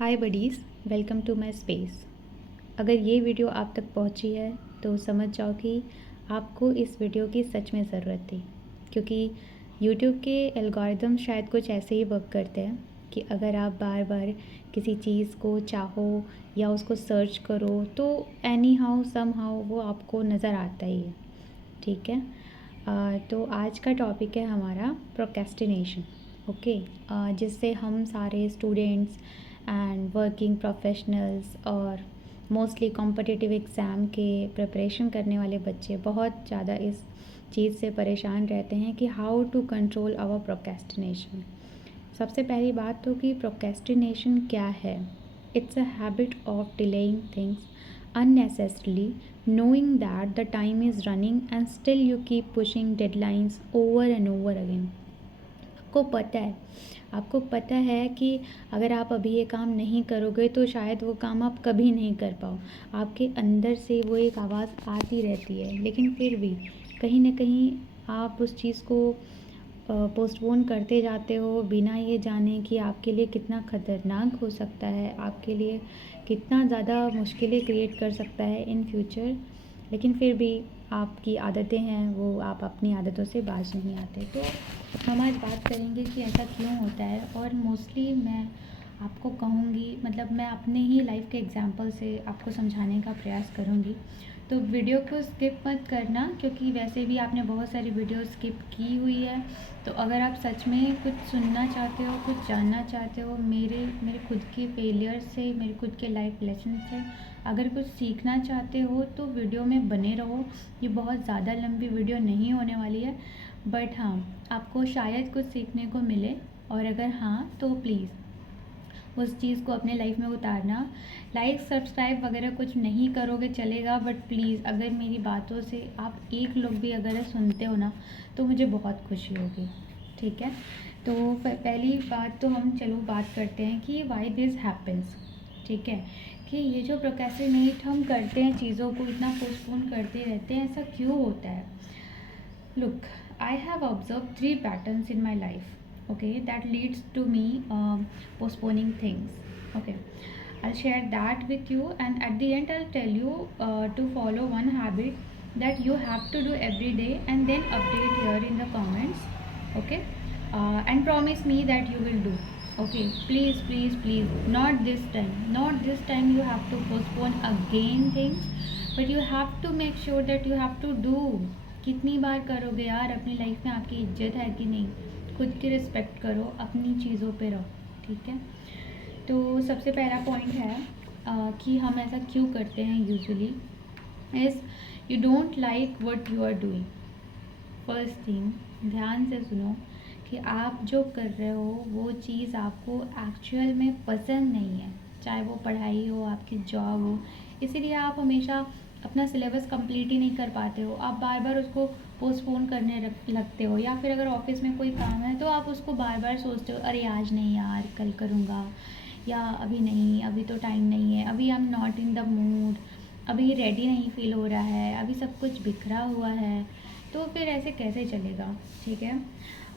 Hi buddies, welcome to my space. अगर ये video आप तक पहुंची है तो समझ जाओ कि आपको इस वीडियो की सच में ज़रूरत थी, क्योंकि यूट्यूब के एल्गोरिदम शायद कुछ ऐसे ही वर्क करते हैं कि अगर आप बार बार किसी चीज़ को चाहो या उसको सर्च करो तो एनी हाउ सम हाउ वो आपको नज़र आता ही है। ठीक है। तो आज का टॉपिक है हमारा प्रोक्रेस्टिनेशन। ओके। जिससे हम सारे स्टूडेंट्स एंड वर्किंग प्रोफेशनल्स और मोस्टली कॉम्पिटिटिव एग्ज़ाम के प्रिपरेशन करने वाले बच्चे बहुत ज़्यादा इस चीज़ से परेशान रहते हैं कि how to control our procrastination. सबसे पहली बात तो कि प्रोक्रेस्टिनेशन क्या है। It's a habit of delaying things unnecessarily, knowing that the time is running and still you keep pushing deadlines over and over again. आपको पता है कि अगर आप अभी ये काम नहीं करोगे तो शायद वो काम आप कभी नहीं कर पाओ। आपके अंदर से वो एक आवाज़ आती रहती है, लेकिन फिर भी कहीं ना कहीं आप उस चीज़ को पोस्टपोन करते जाते हो बिना ये जाने कि आपके लिए कितना ख़तरनाक हो सकता है, आपके लिए कितना ज़्यादा मुश्किलें क्रिएट कर सकता है इन फ्यूचर। लेकिन फिर भी आपकी आदतें हैं, वो आप अपनी आदतों से बाज नहीं आते। तो हम आज बात करेंगे कि ऐसा क्यों होता है, और मोस्टली मैं आपको कहूँगी, मतलब मैं अपने ही लाइफ के एग्जांपल से आपको समझाने का प्रयास करूँगी। तो वीडियो को स्किप मत करना, क्योंकि वैसे भी आपने बहुत सारी वीडियो स्किप की हुई है। तो अगर आप सच में कुछ सुनना चाहते हो, कुछ जानना चाहते हो मेरे खुद के फेलियर से, मेरे खुद के लाइफ लेसन से अगर कुछ सीखना चाहते हो तो वीडियो में बने रहो। ये बहुत ज़्यादा लंबी वीडियो नहीं होने वाली है, बट हाँ, आपको शायद कुछ सीखने को मिले। और अगर हाँ तो प्लीज़ उस चीज़ को अपने लाइफ में उतारना। लाइक सब्सक्राइब वगैरह कुछ नहीं करोगे चलेगा, बट प्लीज़ अगर मेरी बातों से आप एक लोग भी अगर सुनते हो ना तो मुझे बहुत खुशी होगी। ठीक है। तो पहली बात तो हम चलो बात करते हैं कि वाई दिस हैपन्स। ठीक है, कि ये जो प्रोक्रेस्टिनेट हम करते हैं, चीज़ों को इतना पोस्टपोन करते रहते हैं, ऐसा क्यों होता है। Look, I have observed three patterns in my life, okay, that leads to me postponing things. Okay, I'll share that with you, and at the end, I'll tell you to follow one habit that you have to do every day, and then update here in the comments. Okay, and promise me that you will do. Okay, please, please, please, not this time. Not this time. You have to postpone again things, but you have to make sure that you have to do. कितनी बार करोगे यार। अपनी life में आपकी इज्जत है कि नहीं। खुद की रिस्पेक्ट करो, अपनी चीज़ों पे रहो। ठीक है। तो सबसे पहला पॉइंट है कि हम ऐसा क्यों करते हैं usually is you don't like what you are doing. First thing, ध्यान से सुनो कि आप जो कर रहे हो वो चीज़ आपको एक्चुअल में पसंद नहीं है। चाहे वो पढ़ाई हो, आपकी जॉब हो, इसीलिए आप हमेशा अपना सिलेबस कंप्लीट ही नहीं कर पाते हो। आप बार बार उसको पोस्टपोन करने लगते हो, या फिर अगर ऑफिस में कोई काम है तो आप उसको बार बार सोचते हो, अरे आज नहीं यार, कल करूँगा, या अभी नहीं, अभी तो टाइम नहीं है, अभी I am not in the mood, अभी रेडी नहीं फील हो रहा है, अभी सब कुछ बिखरा हुआ है। तो फिर ऐसे कैसे चलेगा। ठीक है।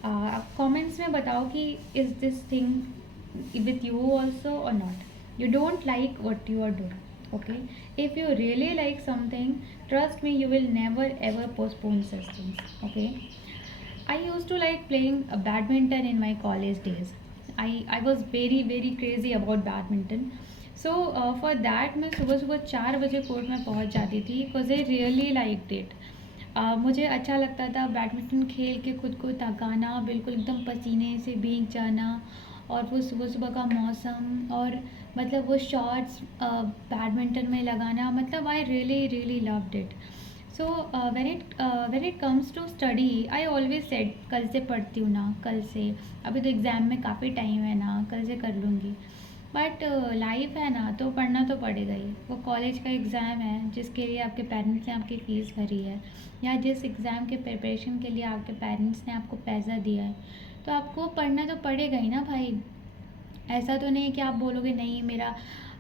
आप कमेंट्स में बताओ कि is this thing with you also और not. You don't like what you are doing. Okay, if you really like something, trust me, you will never ever postpone such things. Okay, I used to like playing badminton in my college days. I was very crazy about badminton. So for that मैं सुबह सुबह 4 बजे court में पहुंच जाती थी, because I really liked it. मुझे अच्छा लगता था बैडमिंटन खेल के खुद को थकाना, बिल्कुल एकदम पसीने से भीग जाना, और वो सुबह सुबह का मौसम, और मतलब वो शॉट्स बैडमिंटन में लगाना, मतलब I really loved it. So when it comes to study, I always said कल से पढ़ती हूँ ना, कल से, अभी तो एग्ज़ाम में काफ़ी टाइम है ना, कल से कर लूँगी। बट लाइफ है ना, तो पढ़ना तो पड़ेगा ही। वो कॉलेज का एग्ज़ाम है जिसके लिए आपके पेरेंट्स ने आपकी फ़ीस भरी है, या जिस एग्ज़ाम के प्रिपरेशन के लिए आपके पेरेंट्स ने आपको पैसा दिया है, तो आपको पढ़ना तो पड़ेगा ही ना भाई। ऐसा तो नहीं कि आप बोलोगे नहीं, मेरा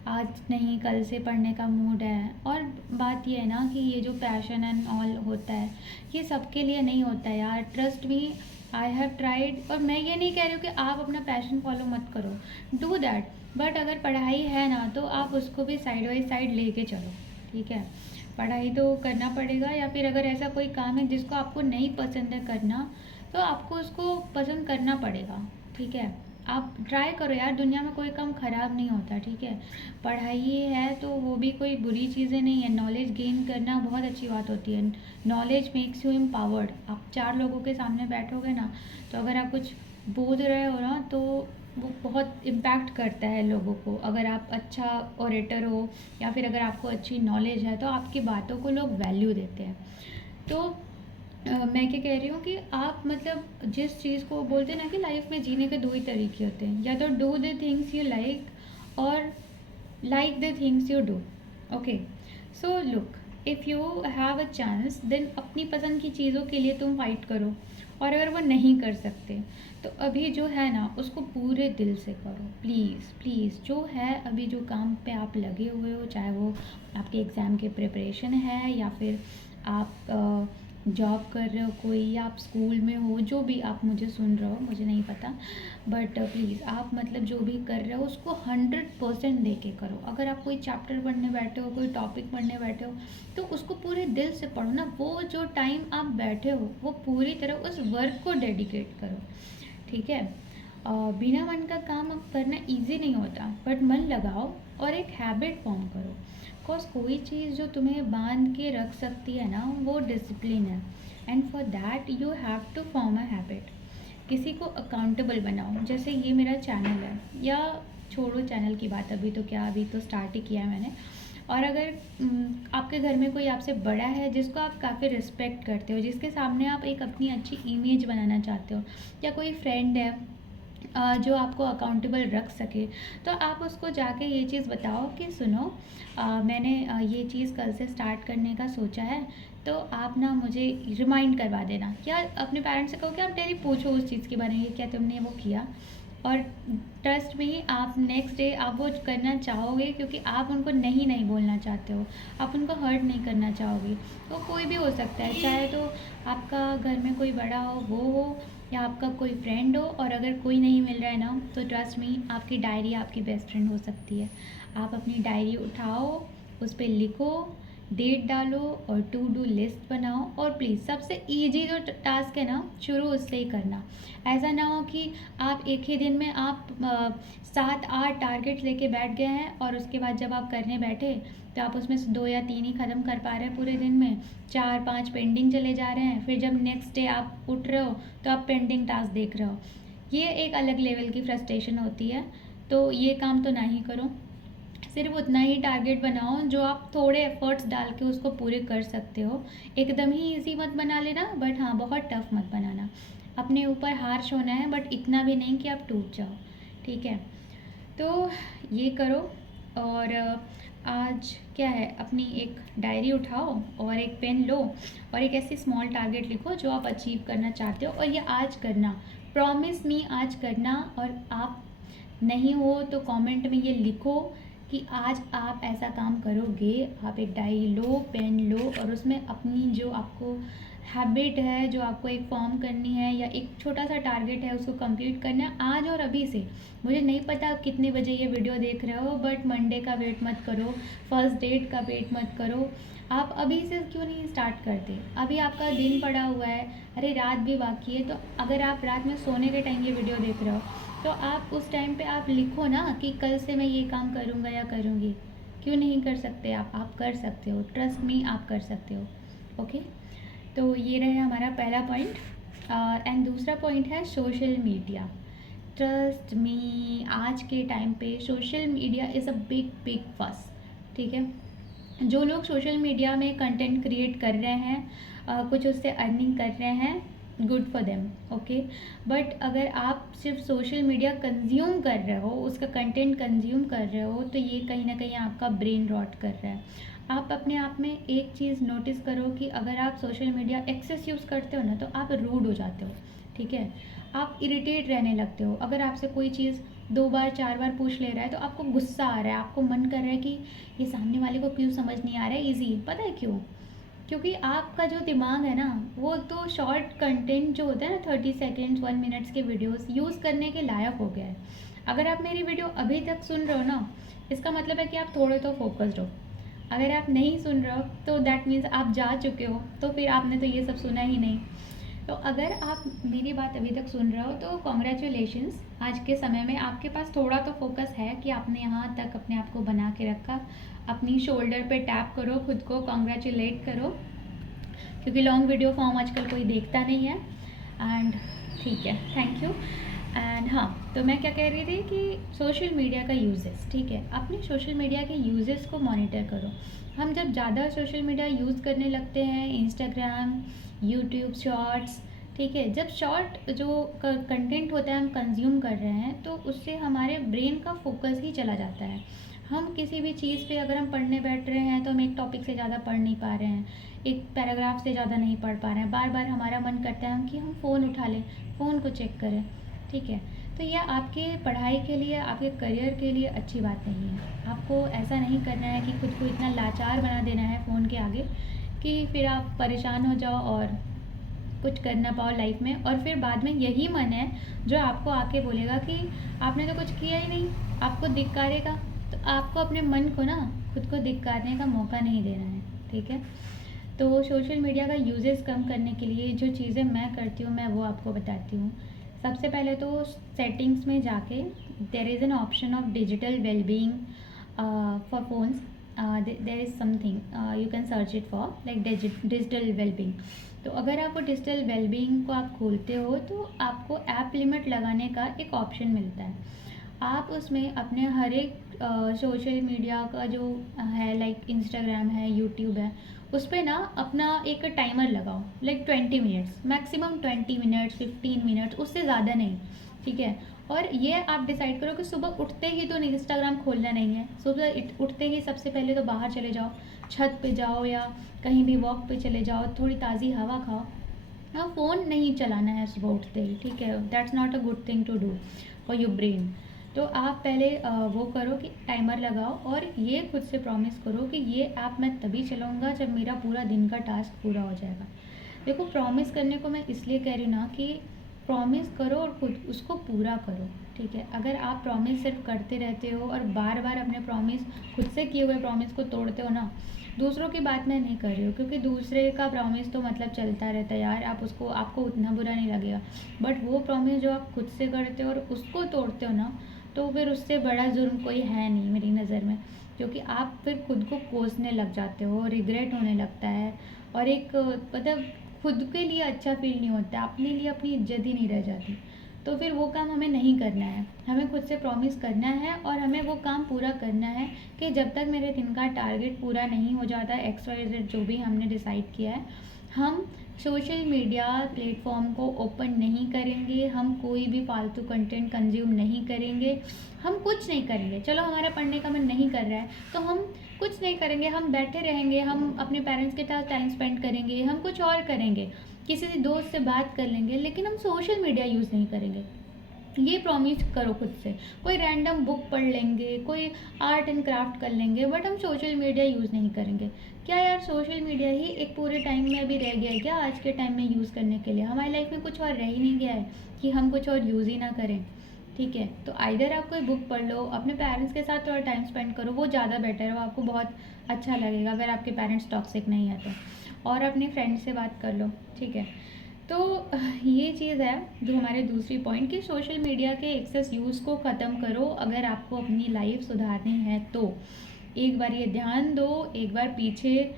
आज नहीं, कल से पढ़ने का मूड है। और बात ये है ना कि ये जो पैशन एंड ऑल होता है, ये सबके लिए नहीं होता है यार। Trust me, I have tried. और मैं ये नहीं कह रही हूँ कि आप अपना पैशन फॉलो मत करो, डू दैट, बट अगर पढ़ाई है ना तो आप उसको भी साइड बाई साइड लेके चलो, ठीक है। पढ़ाई तो करना पड़ेगा, या फिर अगर ऐसा कोई काम है जिसको आपको नहीं पसंद है करना, तो आपको उसको पसंद करना पड़ेगा, ठीक है। आप ट्राई करो यार, दुनिया में कोई काम ख़राब नहीं होता, ठीक है। पढ़ाई है तो वो भी कोई बुरी चीज़ें नहीं है, नॉलेज गेन करना बहुत अच्छी बात होती है। Knowledge makes you empowered. आप 4 लोगों के सामने बैठोगे ना, तो अगर आप कुछ बोल रहे हो ना तो वो बहुत इम्पैक्ट करता है लोगों को। अगर आप अच्छा ओरेटर हो या फिर अगर आपको अच्छी नॉलेज है तो आपकी बातों को लोग वैल्यू देते हैं। तो मैं क्या कह रही हूँ कि आप मतलब जिस चीज़ को बोलते हैं ना कि लाइफ में जीने के 2 ही तरीके होते हैं, या तो do the things you like और like the things you do. Okay, so look, if you have a chance then अपनी पसंद की चीज़ों के लिए तुम फाइट करो, और अगर वो नहीं कर सकते तो अभी जो है ना उसको पूरे दिल से करो, प्लीज़ प्लीज़। जो है अभी जो काम पे आप लगे हुए हो, चाहे वो आपके एग्ज़ाम के प्रिपरेशन है या फिर आप जॉब कर रहे हो कोई, या आप स्कूल में हो, जो भी आप मुझे सुन रहे हो मुझे नहीं पता, बट प्लीज़ आप मतलब जो भी कर रहे हो उसको 100% दे के करो। अगर आप कोई चैप्टर पढ़ने बैठे हो, कोई टॉपिक पढ़ने बैठे हो, तो उसको पूरे दिल से पढ़ो ना। वो जो टाइम आप बैठे हो वो पूरी तरह उस वर्क को डेडिकेट करो, ठीक है। बिना मन का काम अब करना इजी नहीं होता, बट मन लगाओ और एक हैबिट फॉर्म करो। बिकॉज कोई चीज़ जो तुम्हें बांध के रख सकती है ना वो डिसिप्लिन है, and for that you have to form a habit. किसी को अकाउंटेबल बनाओ, जैसे ये मेरा चैनल है, या छोड़ो चैनल की बात, अभी तो क्या, अभी तो स्टार्ट ही किया है मैंने। और अगर आपके घर में कोई आपसे बड़ा है जिसको आप काफ़ी रिस्पेक्ट करते हो, जिसके सामने आप एक अपनी अच्छी इमेज बनाना चाहते हो, या कोई फ्रेंड है जो आपको अकाउंटेबल रख सके, तो आप उसको जाके ये चीज़ बताओ कि सुनो, मैंने ये चीज़ कल से स्टार्ट करने का सोचा है, तो आप ना मुझे रिमाइंड करवा देना। या अपने पेरेंट्स से कहो कि आप डेली पूछो उस चीज़ के बारे में, क्या तुमने वो किया। और ट्रस्ट में आप नेक्स्ट डे आप वो करना चाहोगे, क्योंकि आप उनको नहीं नहीं बोलना चाहते हो, आप उनको हर्ट नहीं करना चाहोगे। तो कोई भी हो सकता है, चाहे तो आपका घर में कोई बड़ा वो हो, या आपका कोई फ्रेंड हो। और अगर कोई नहीं मिल रहा है ना, तो ट्रस्ट मी, आपकी डायरी आपकी बेस्ट फ्रेंड हो सकती है। आप अपनी डायरी उठाओ, उस पर लिखो, डेट डालो और टू डू लिस्ट बनाओ। और प्लीज़ सबसे इजी जो टास्क है ना, शुरू उससे ही करना। ऐसा ना हो कि आप एक ही दिन में आप 7-8 टारगेट्स लेके बैठ गए हैं, और उसके बाद जब आप करने बैठे तो आप उसमें से 2 या 3 ही ख़त्म कर पा रहे हैं पूरे दिन में, 4-5 पेंडिंग चले जा रहे हैं। फिर जब नेक्स्ट डे आप उठ रहे हो तो आप पेंडिंग टास्क देख रहे हो। ये एक अलग लेवल की फ्रस्ट्रेशन होती है। तो ये काम तो ना ही करो। सिर्फ उतना ही टारगेट बनाओ जो आप थोड़े एफर्ट्स डाल के उसको पूरे कर सकते हो। एकदम ही इजी मत बना लेना, बट हाँ बहुत टफ मत बनाना। अपने ऊपर हार्श होना है, बट इतना भी नहीं कि आप टूट जाओ, ठीक है। तो ये करो। और आज क्या है, अपनी एक डायरी उठाओ और एक पेन लो, और एक ऐसी स्मॉल टारगेट लिखो जो आप अचीव करना चाहते हो, और ये आज करना, प्रॉमिस मी आज करना। और आप नहीं हो तो कमेंट में ये लिखो कि आज आप ऐसा काम करोगे। आप एक डायरी लो, पेन लो, और उसमें अपनी जो आपको हैबिट है, जो आपको एक फॉर्म करनी है, या एक छोटा सा टारगेट है उसको कंप्लीट करना है आज और अभी से। मुझे नहीं पता आप कितने बजे ये वीडियो देख रहे हो, बट मंडे का वेट मत करो, फर्स्ट डेट का वेट मत करो। आप अभी से क्यों नहीं स्टार्ट करते? अभी आपका दिन पड़ा हुआ है, अरे रात भी बाकी है। तो अगर आप रात में सोने के टाइम ये वीडियो देख रहे हो, तो आप उस टाइम पे आप लिखो ना कि कल से मैं ये काम करूँगा या करूँगी। क्यों नहीं कर सकते आप कर सकते हो, ट्रस्ट मी, आप कर सकते हो। ओके, तो ये रहा हमारा पहला पॉइंट। एंड दूसरा पॉइंट है सोशल मीडिया। ट्रस्ट मी, आज के टाइम पे social media is a big big फस, ठीक है। जो लोग सोशल मीडिया में कंटेंट क्रिएट कर रहे हैं, कुछ उससे अर्निंग कर रहे हैं, good for them, okay. But अगर आप सिर्फ सोशल मीडिया कंज्यूम कर रहे हो, उसका कंटेंट कंज्यूम कर रहे हो, तो ये कहीं ना कहीं आपका ब्रेन रॉट कर रहा है। आप अपने आप में एक चीज़ नोटिस करो कि अगर आप सोशल मीडिया एक्सेस यूज़ करते हो ना, तो आप रूड हो जाते हो, ठीक है। आप इरिटेट रहने लगते हो। अगर आपसे कोई चीज़ 2 बार 4 बार पूछ ले रहा है तो आपको गुस्सा आ रहा है, आपको मन कर रहा है कि ये सामने वाले को क्यों समझ नहीं आ रहा है ईजी। पता है क्यों? क्योंकि आपका जो दिमाग है ना, वो तो शॉर्ट कंटेंट जो होता है ना, 30 सेकेंड्स 1 मिनट्स के वीडियोस यूज़ करने के लायक हो गया है। अगर आप मेरी वीडियो अभी तक सुन रहे हो ना, इसका मतलब है कि आप थोड़े तो फोकस्ड हो। अगर आप नहीं सुन रहे हो तो दैट मीन्स आप जा चुके हो, तो फिर आपने तो ये सब सुना ही नहीं। तो अगर आप मेरी बात अभी तक सुन रहे हो तो कॉन्ग्रेचुलेशंस, आज के समय में आपके पास थोड़ा तो फोकस है कि आपने यहाँ तक अपने आप को बना के रखा। अपनी शोल्डर पे टैप करो, खुद को कॉन्ग्रेचुलेट करो, क्योंकि लॉन्ग वीडियो फॉर्म आजकल कोई देखता नहीं है। एंड ठीक है, थैंक यू। एंड हाँ, तो मैं क्या कह रही थी कि सोशल मीडिया का यूजेस, ठीक है, अपने सोशल मीडिया के यूजेस को मॉनिटर करो। हम जब ज़्यादा सोशल मीडिया यूज़ करने लगते हैं, इंस्टाग्राम, यूट्यूब शॉर्ट्स, ठीक है, जब शॉर्ट जो कंटेंट होता है हम कंज्यूम कर रहे हैं तो उससे हमारे ब्रेन का फोकस ही चला जाता है। हम किसी भी चीज़ पे अगर हम पढ़ने बैठ रहे हैं तो हम एक टॉपिक से ज़्यादा पढ़ नहीं पा रहे हैं, एक पैराग्राफ से ज़्यादा नहीं पढ़ पा रहे हैं, बार बार हमारा मन करता है कि हम फ़ोन उठा लें, फ़ोन को चेक करें, ठीक है। तो यह आपके पढ़ाई के लिए, आपके करियर के लिए अच्छी बात नहीं है। आपको ऐसा नहीं करना है कि खुद को इतना लाचार बना देना है फ़ोन के आगे कि फिर आप परेशान हो जाओ और कुछ कर ना पाओ लाइफ में, और फिर बाद में यही मन है जो आपको आके बोलेगा कि आपने तो कुछ किया ही नहीं, आपको धिक्कारेगा। तो आपको अपने मन को ना खुद को धिक्कारने का मौका नहीं देना है, ठीक है। तो सोशल मीडिया का यूजेस कम करने के लिए जो चीज़ें मैं करती हूँ मैं वो आपको बताती हूँ। सबसे पहले तो सेटिंग्स में जाके there is an option of digital wellbeing for phones, there is something you can search it for like digital wellbeing. तो अगर आपको डिजिटल वेलबींग को आप खोलते हो तो आपको ऐप लिमिट लगाने का एक ऑप्शन मिलता है। आप उसमें अपने हर एक सोशल मीडिया का जो है, लाइक इंस्टाग्राम है, यूट्यूब है, उस पर ना अपना एक टाइमर लगाओ, like 20 minutes, maximum 20 minutes, 15 minutes, उससे ज़्यादा नहीं, ठीक है। और ये आप डिसाइड करो कि सुबह उठते ही तो इंस्टाग्राम खोलना नहीं है। सुबह उठते ही सबसे पहले तो बाहर चले जाओ, छत पे जाओ या कहीं भी वॉक पे चले जाओ, थोड़ी ताज़ी हवा खाओ। हाँ, फ़ोन नहीं चलाना है सुबह उठते ही, ठीक है, that's not a good thing to do for your brain. तो आप पहले वो करो कि टाइमर लगाओ और ये खुद से प्रॉमिस करो कि ये ऐप मैं तभी चलाऊँगा जब मेरा पूरा दिन का टास्क पूरा हो जाएगा। देखो, प्रॉमिस करने को मैं इसलिए कह रही हूँ ना कि प्रॉमिस करो और खुद उसको पूरा करो, ठीक है। अगर आप प्रॉमिस सिर्फ करते रहते हो और बार बार अपने प्रॉमिस, खुद से किए हुए प्रॉमिस को तोड़ते हो ना, दूसरों की बात मैं नहीं कर रही हूँ, क्योंकि दूसरे का प्रॉमिस तो मतलब चलता रहता है यार, आप उसको, आपको उतना बुरा नहीं लगेगा। बट वो प्रॉमिस जो आप खुद से करते हो और उसको तोड़ते हो ना, तो फिर उससे बड़ा जुर्म कोई है नहीं मेरी नज़र में, क्योंकि आप फिर खुद को कोसने लग जाते हो, रिग्रेट होने लगता है, और एक मतलब खुद के लिए अच्छा फील नहीं होता, अपने लिए अपनी इज्जत ही नहीं रह जाती। तो फिर वो काम हमें नहीं करना है। हमें खुद से प्रॉमिस करना है और हमें वो काम पूरा करना है कि जब तक मेरे दिन का टारगेट पूरा नहीं हो जाता, XYZ जो भी हमने डिसाइड किया है, हम सोशल मीडिया प्लेटफॉर्म को ओपन नहीं करेंगे, हम कोई भी फालतू कंटेंट कंज्यूम नहीं करेंगे, हम कुछ नहीं करेंगे। चलो हमारा पढ़ने का मन नहीं कर रहा है तो हम कुछ नहीं करेंगे, हम बैठे रहेंगे, हम अपने पेरेंट्स के साथ टाइम स्पेंड करेंगे, हम कुछ और करेंगे, किसी दोस्त से बात कर लेंगे, लेकिन हम सोशल मीडिया यूज़ नहीं करेंगे। ये प्रॉमिस करो खुद से। कोई रैंडम बुक पढ़ लेंगे, कोई आर्ट एंड क्राफ्ट कर लेंगे, बट हम सोशल मीडिया यूज़ नहीं करेंगे। क्या यार, सोशल मीडिया ही एक पूरे टाइम में अभी रह गया है क्या आज के टाइम में यूज़ करने के लिए? हमारी लाइफ में कुछ और रह ही नहीं गया है कि हम कुछ और यूज़ ही ना करें, ठीक है। तो आइदर आप कोई बुक पढ़ लो, अपने पेरेंट्स के साथ थोड़ा टाइम स्पेंड करो, वो ज़्यादा बेटर है, वो आपको बहुत अच्छा लगेगा अगर आपके पेरेंट्स टॉक्सिक नहीं है तो। और अपने फ्रेंड से बात कर लो, ठीक है। तो ये चीज़ है जो हमारे दूसरी पॉइंट कि सोशल मीडिया के एक्सेस यूज़ को ख़त्म करो अगर आपको अपनी लाइफ सुधारनी है तो। एक बार ये ध्यान दो, एक बार पीछे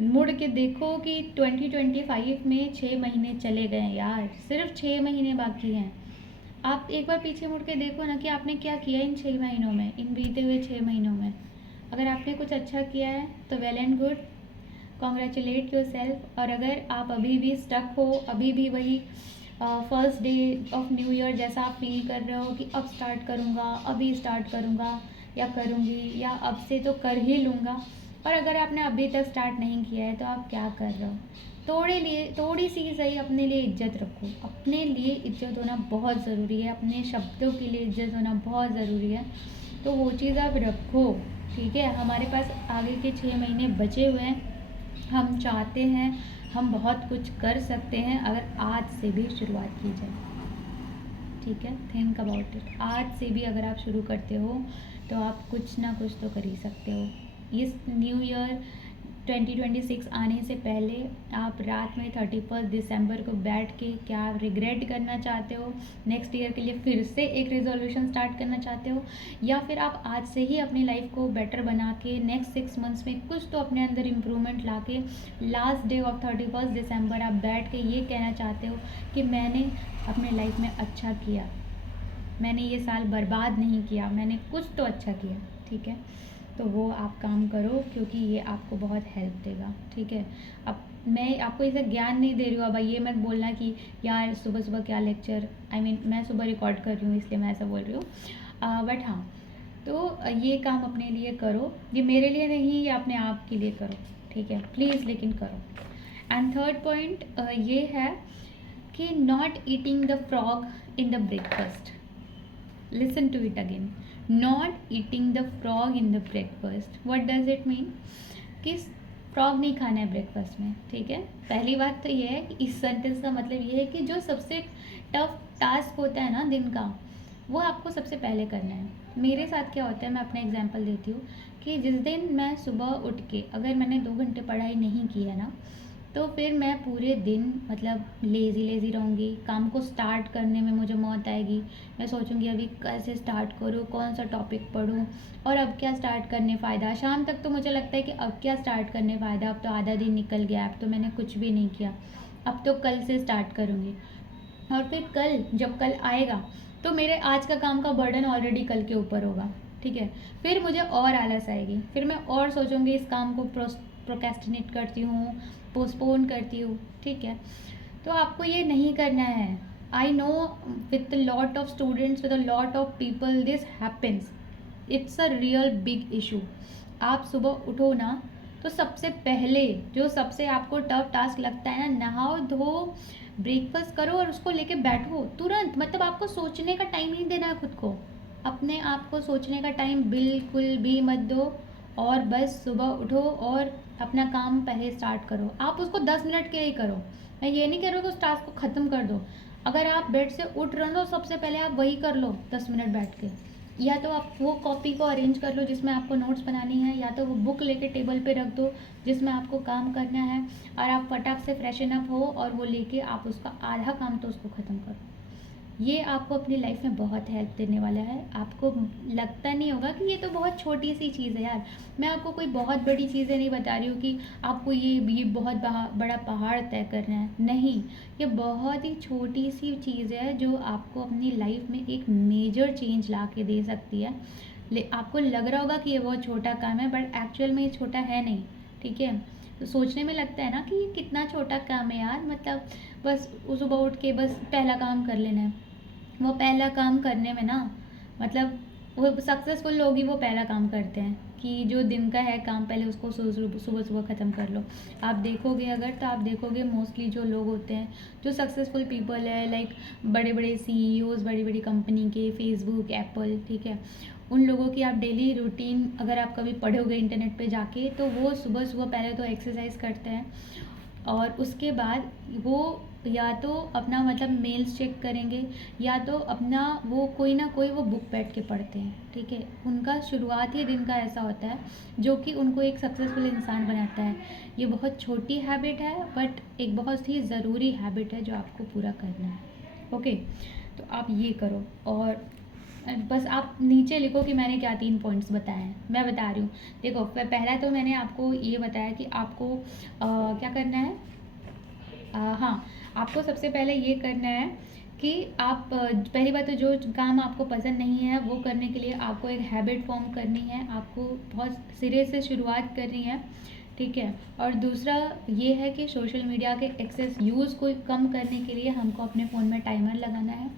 मुड़ के देखो कि 2025 में 6 महीने चले गए यार, सिर्फ 6 महीने बाकी हैं। आप एक बार पीछे मुड़ के देखो ना कि आपने क्या किया इन 6 महीनों में, इन बीते हुए 6 महीनों में। अगर आपने कुछ अच्छा किया है तो well and good, congratulate your self. और अगर आप अभी भी स्टक हो, अभी भी वही first day of new year जैसा आप फील कर रहे हो कि अब स्टार्ट करूँगा, अभी स्टार्ट करूँगा या करूँगी या अब से तो कर ही लूँगा, और अगर आपने अभी तक स्टार्ट नहीं किया है तो आप क्या कर रहे हो? थोड़ी सी सही अपने लिए इज्जत रखो। अपने लिए इज्जत होना बहुत ज़रूरी है, अपने शब्दों के लिए इज्जत होना बहुत ज़रूरी है। तो वो चीज़ आप रखो, ठीक है। हमारे पास आगे के 6 महीने बचे हुए हैं, हम चाहते हैं, हम बहुत कुछ कर सकते हैं अगर आज से भी शुरुआत की जाए। ठीक है, थिंक अबाउट इट। आज से भी अगर आप शुरू करते हो तो आप कुछ ना कुछ तो कर ही सकते हो। इस न्यू ईयर 2026 आने से पहले आप रात में 31 दिसंबर को बैठ के क्या रिग्रेट करना चाहते हो, नेक्स्ट ईयर के लिए फिर से एक रिजोल्यूशन स्टार्ट करना चाहते हो, या फिर आप आज से ही अपनी लाइफ को बेटर बना के नेक्स्ट 6 मंथ्स में कुछ तो अपने अंदर इम्प्रूवमेंट ला के लास्ट डे ऑफ 31 दिसंबर आप बैठ के ये कहना चाहते हो कि मैंने अपने लाइफ में अच्छा किया, मैंने ये साल बर्बाद नहीं किया, मैंने कुछ तो अच्छा किया। ठीक है, तो वो आप काम करो क्योंकि ये आपको बहुत हेल्प देगा। ठीक है, अब मैं आपको इसे ज्ञान नहीं दे रही हूँ। अब ये मत बोलना कि यार सुबह सुबह क्या लेक्चर, मैं सुबह रिकॉर्ड कर रही हूँ इसलिए मैं ऐसा बोल रही हूँ। बट हाँ, तो ये काम अपने लिए करो, ये मेरे लिए नहीं, ये अपने आप के लिए करो। ठीक है, प्लीज़ लेकिन करो। एंड थर्ड पॉइंट ये है कि not eating the frog in the breakfast. Listen to it again, not eating the frog in the breakfast. What does it mean? कि फ्रॉग नहीं खाना है ब्रेकफास्ट में। ठीक है, पहली बात तो ये है कि इस सेंटेंस का मतलब ये है कि जो सबसे टफ टास्क होता है ना दिन का, वो आपको सबसे पहले करना है। मेरे साथ क्या होता है, मैं अपना एग्जांपल देती हूँ कि जिस दिन मैं सुबह उठ के अगर मैंने 2 घंटे पढ़ाई नहीं की है ना, तो फिर मैं पूरे दिन मतलब लेज़ी रहूँगी। काम को स्टार्ट करने में मुझे मौत आएगी। मैं सोचूंगी अभी कैसे स्टार्ट करूँ, कौन सा टॉपिक पढूँ, और अब क्या स्टार्ट करने फ़ायदा। शाम तक तो मुझे लगता है कि अब क्या स्टार्ट करने फ़ायदा, अब तो आधा दिन निकल गया, अब तो मैंने कुछ भी नहीं किया, अब तो कल से स्टार्ट करूँगी। और फिर कल जब कल आएगा तो मेरे आज का काम का बर्डन ऑलरेडी कल के ऊपर होगा। ठीक है, फिर मुझे और आलस आएगी, फिर मैं और सोचूंगी इस काम को प्रोक्रेस्टिनेट करती हूँ, पोस्टपोन करती हूँ। ठीक है, तो आपको ये नहीं करना है। I know with lot of students, with a lot of people this happens, it's a real big issue. आप सुबह उठो ना, तो सबसे पहले जो सबसे आपको टफ टास्क लगता है ना, नहाओ धो ब्रेकफास्ट करो और उसको लेके बैठो तुरंत। मतलब आपको सोचने का टाइम नहीं देना है खुद को, अपने आप को सोचने का टाइम बिल्कुल भी मत दो, और बस सुबह उठो और अपना काम पहले स्टार्ट करो। आप उसको 10 मिनट के लिए ही करो, मैं ये नहीं कह रहा कि उस टास्क को ख़त्म कर दो। अगर आप बेड से उठ रहे हो तो सबसे पहले आप वही कर लो 10 मिनट बैठ के। या तो आप वो कॉपी को अरेंज कर लो जिसमें आपको नोट्स बनानी है, या तो वो बुक लेके टेबल पे रख दो जिसमें आपको काम करना है, और आप फटाक से फ्रेशन अप हो और वो लेके आप उसका आधा काम तो उसको ख़त्म करो। ये आपको अपनी लाइफ में बहुत हेल्प देने वाला है। आपको लगता नहीं होगा कि ये तो बहुत छोटी सी चीज़ है यार, मैं आपको कोई बहुत बड़ी चीज़ें नहीं बता रही हूँ कि आपको ये बहुत बड़ा पहाड़ तय करना है, नहीं। ये बहुत ही छोटी सी चीज़ है जो आपको अपनी लाइफ में एक मेजर चेंज ला के दे सकती है। आपको लग रहा होगा कि ये बहुत छोटा काम है, बट एक्चुअल में ये छोटा है नहीं। ठीक है, तो सोचने में लगता है ना कि ये कितना छोटा काम है यार, मतलब बस सुबह उठ के बस पहला काम कर लेना है। वो पहला काम करने में ना, मतलब वो सक्सेसफुल लोग ही वो पहला काम करते हैं कि जो दिन का है काम पहले उसको सुबह सुबह ख़त्म कर लो। आप देखोगे अगर, तो आप देखोगे मोस्टली जो लोग होते हैं, जो सक्सेसफुल पीपल है, लाइक बड़े बड़े सीईओज़, बड़ी बड़ी कंपनी के, फेसबुक, एप्पल, ठीक है, उन लोगों की आप डेली रूटीन अगर आप कभी पढ़ोगे इंटरनेट पे जाके, तो वो सुबह सुबह पहले तो एक्सरसाइज करते हैं, और उसके बाद वो या तो अपना मतलब मेल्स चेक करेंगे, या तो अपना वो कोई ना कोई वो बुक बैठ के पढ़ते हैं। ठीक है, उनका शुरुआत ही दिन का ऐसा होता है जो कि उनको एक सक्सेसफुल इंसान बनाता है। ये बहुत छोटी हैबिट है, बट एक बहुत ही ज़रूरी हैबिट है जो आपको पूरा करना है। ओके, तो आप ये करो, और बस आप नीचे लिखो कि मैंने क्या 3 पॉइंट्स बताए हैं। मैं बता रही हूँ, देखो पहला तो मैंने आपको ये बताया कि आपको क्या करना है। हाँ, आपको सबसे पहले ये करना है कि आप पहली बात तो जो काम आपको पसंद नहीं है वो करने के लिए आपको एक हैबिट फॉर्म करनी है, आपको बहुत सिरे से शुरुआत करनी है। ठीक है, और दूसरा ये है कि सोशल मीडिया के एक्सेस यूज़ को कम करने के लिए हमको अपने फ़ोन में टाइमर लगाना है,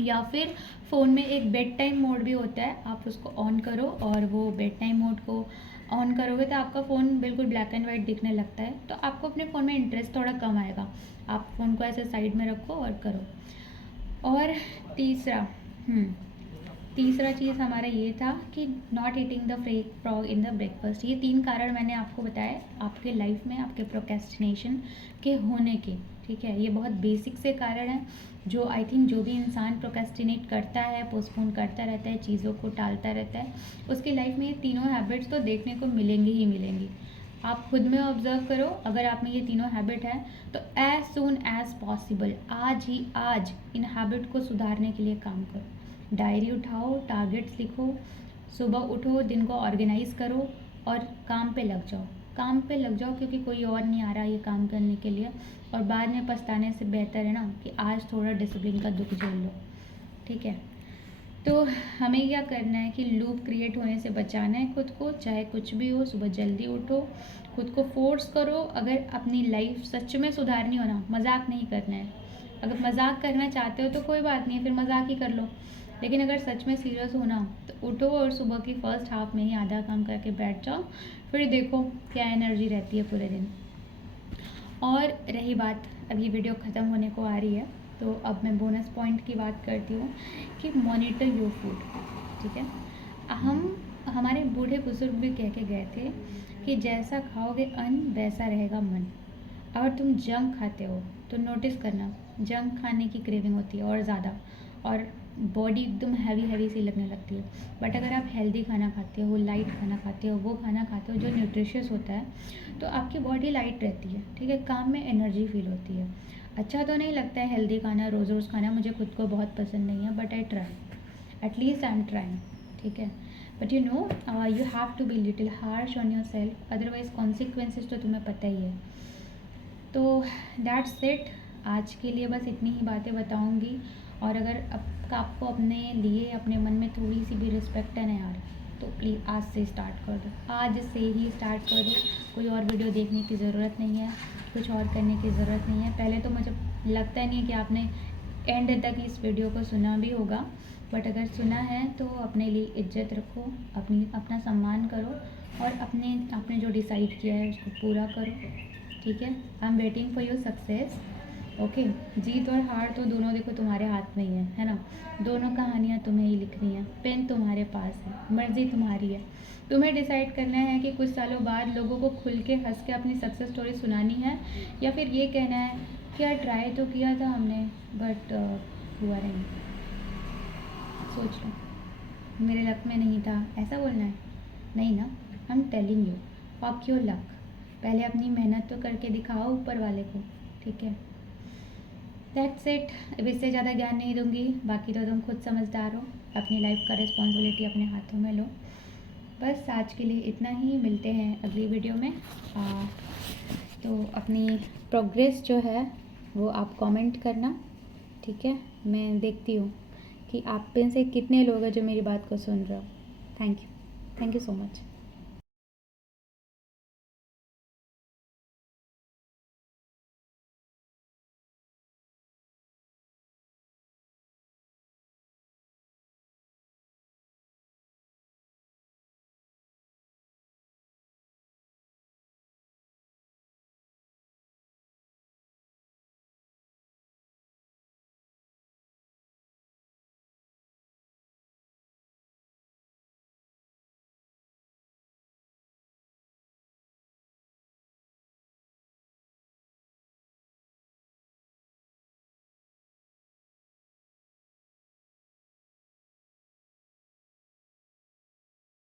या फिर फ़ोन में एक बेड टाइम मोड भी होता है, आप उसको ऑन करो, और वो बेड टाइम मोड को ऑन करोगे तो आपका फ़ोन बिल्कुल ब्लैक एंड वाइट दिखने लगता है, तो आपको अपने फ़ोन में इंटरेस्ट थोड़ा कम आएगा। आप फ़ोन को ऐसे साइड में रखो और करो। और तीसरा तीसरा चीज़ हमारा ये था कि not eating the frog in the breakfast. ये 3 कारण मैंने आपको बताए आपके लाइफ में आपके प्रोक्रेस्टिनेशन के होने के। ठीक है, ये बहुत बेसिक से कारण है जो आई थिंक जो भी इंसान प्रोक्रेस्टिनेट करता है, पोस्टपोन करता रहता है, चीज़ों को टालता रहता है, उसकी लाइफ में ये तीनों हैबिट्स तो देखने को मिलेंगी ही मिलेंगी। आप खुद में ऑब्जर्व करो, अगर आप में ये तीनों हैबिट है तो एज सून एज पॉसिबल आज ही आज इन हैबिट को सुधारने के लिए काम करो। डायरी उठाओ, टारगेट्स लिखो, सुबह उठो, दिन को ऑर्गेनाइज करो और काम पे लग जाओ। काम पे लग जाओ क्योंकि कोई और नहीं आ रहा ये काम करने के लिए, और बाद में पछताने से बेहतर है ना कि आज थोड़ा डिसिप्लिन का दुख झेल लो। ठीक है, तो हमें क्या करना है कि लूप क्रिएट होने से बचाना है खुद को, चाहे कुछ भी हो। सुबह जल्दी उठो, खुद को फोर्स करो। अगर अपनी लाइफ सच में सुधारनी हो ना, मजाक नहीं करना है। अगर मजाक करना चाहते हो तो कोई बात नहीं है, फिर मजाक ही कर लो। लेकिन अगर सच में सीरियस हो ना तो उठो और सुबह की फर्स्ट हाफ में ही आधा काम करके बैठ जाओ, फिर देखो क्या एनर्जी रहती है पूरे दिन। और रही बात, अब ये वीडियो ख़त्म होने को आ रही है तो अब मैं बोनस पॉइंट की बात करती हूँ कि मॉनिटर योर फूड। ठीक है, हमारे बूढ़े बुजुर्ग भी कह के गए थे कि जैसा खाओगे अन्न वैसा रहेगा मन। अगर तुम जंक खाते हो तो नोटिस करना, जंक खाने की क्रेविंग होती है और ज़्यादा, और बॉडी एकदम हैवी हैवी सी लगने लगती है। बट अगर आप हेल्दी खाना खाते हो, लाइट खाना खाते हो, वो खाना खाते हो जो न्यूट्रिशियस होता है, तो आपकी बॉडी लाइट रहती है। ठीक है, काम में एनर्जी फील होती है। अच्छा तो नहीं लगता है हेल्दी खाना रोज़ रोज़ खाना, मुझे खुद को बहुत पसंद नहीं है, but I try, at least I am trying. ठीक है, but you have to be little harsh on your self, otherwise consequences तो तुम्हें पता ही है। तो दैट्स इट, आज के लिए बस इतनी ही बातें बताऊंगी। और अगर आपको अपने लिए, अपने मन में थोड़ी सी भी रिस्पेक्ट है ना यार, तो प्लीज़ आज से स्टार्ट कर दो, आज से ही स्टार्ट कर दो। कोई और वीडियो देखने की ज़रूरत नहीं है, कुछ और करने की ज़रूरत नहीं है। पहले तो मुझे लगता नहीं है कि आपने एंड तक इस वीडियो को सुना भी होगा, बट अगर सुना है तो अपने लिए इज्जत रखो, अपना सम्मान करो और आपने जो डिसाइड किया है उसको पूरा करो। ठीक है, I am waiting for your success. Okay, जीत और हार तो दोनों देखो तुम्हारे हाथ में ही है ना। दोनों कहानियाँ तुम्हें ही लिखनी है, पेन तुम्हारे पास है, मर्जी तुम्हारी है। तुम्हें डिसाइड करना है कि कुछ सालों बाद लोगों को खुल के हंस के अपनी सक्सेस स्टोरी सुनानी है, या फिर ये कहना है कि यार ट्राई तो किया था हमने बट हुआ नहीं। सोच लो, मेरे लक में नहीं था, ऐसा बोलना है? नहीं ना, I am telling you, fuck your luck. पहले अपनी मेहनत तो करके दिखाओ ऊपर वाले को। ठीक है, दैट्स इट। अब इससे ज़्यादा ज्ञान नहीं दूंगी, बाकी तो तुम खुद समझदार हो, अपनी लाइफ का रिस्पॉन्सिबिलिटी अपने हाथों में लो। बस आज के लिए इतना ही, मिलते हैं अगली वीडियो में। तो अपनी प्रोग्रेस जो है वो आप कमेंट करना। ठीक है, मैं देखती हूँ कि आप में से कितने लोग हैं जो मेरी बात को सुन रहे हो। Thank you so much.